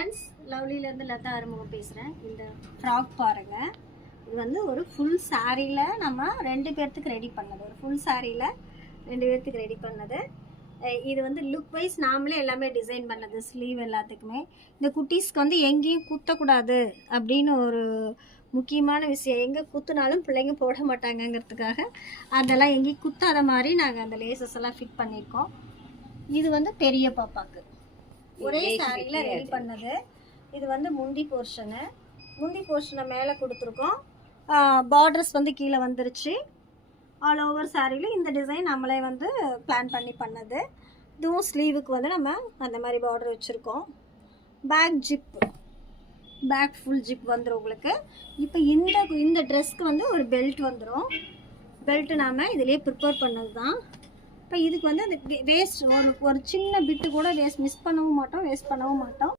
Friends, லவ்லியிலேருந்து Latha Arumugam பேசுகிறேன். இந்த frock பாருங்கள். இது வந்து ஒரு ஃபுல் சாரியில் நம்ம 2 பேர்த்துக்கு ரெடி பண்ணது. ஒரு ஃபுல் சாரியில் 2 பேர்த்துக்கு ரெடி பண்ணது. இது வந்து லுக் வைஸ் நாமளே எல்லாமே டிசைன் பண்ணது. ஸ்லீவ் எல்லாத்துக்குமே. இந்த குட்டீஸ்க்கு வந்து எங்கேயும் குத்தக்கூடாது அப்படின்னு ஒரு முக்கியமான விஷயம். எங்கே குத்துனாலும் பிள்ளைங்க போட மாட்டாங்கங்கிறதுக்காக அதெல்லாம் எங்கேயும் குத்தாத மாதிரி நாங்கள் அந்த லேசஸ் எல்லாம் ஃபிட் பண்ணியிருக்கோம். இது வந்து பெரிய பாப்பாக்கு ஒரே சாரியில் ரெடி பண்ணது. இது வந்து முந்தி போர்ஷனை மேலே கொடுத்துருக்கோம். பார்டர்ஸ் வந்து கீழே வந்துருச்சு. ஆல் ஓவர் சாரியில் இந்த டிசைன் நம்மளே வந்து பிளான் பண்ணி பண்ணது. இதுவும் ஸ்லீவுக்கு வந்து நம்ம அந்த மாதிரி பார்டர் வச்சுருக்கோம். பேக் ஃபுல் ஜிப் வந்துடும் உங்களுக்கு. இப்போ இந்த ட்ரெஸ்க்கு வந்து ஒரு பெல்ட் வந்துடும். பெல்ட்டு நாம் இதிலே ப்ரிப்பேர் பண்ணது தான். இப்போ இதுக்கு வந்து அந்த வேஸ்ட் ஒரு சின்ன பிட்டு கூட மிஸ் பண்ணவும் மாட்டோம், வேஸ்ட் பண்ணவும் மாட்டோம்.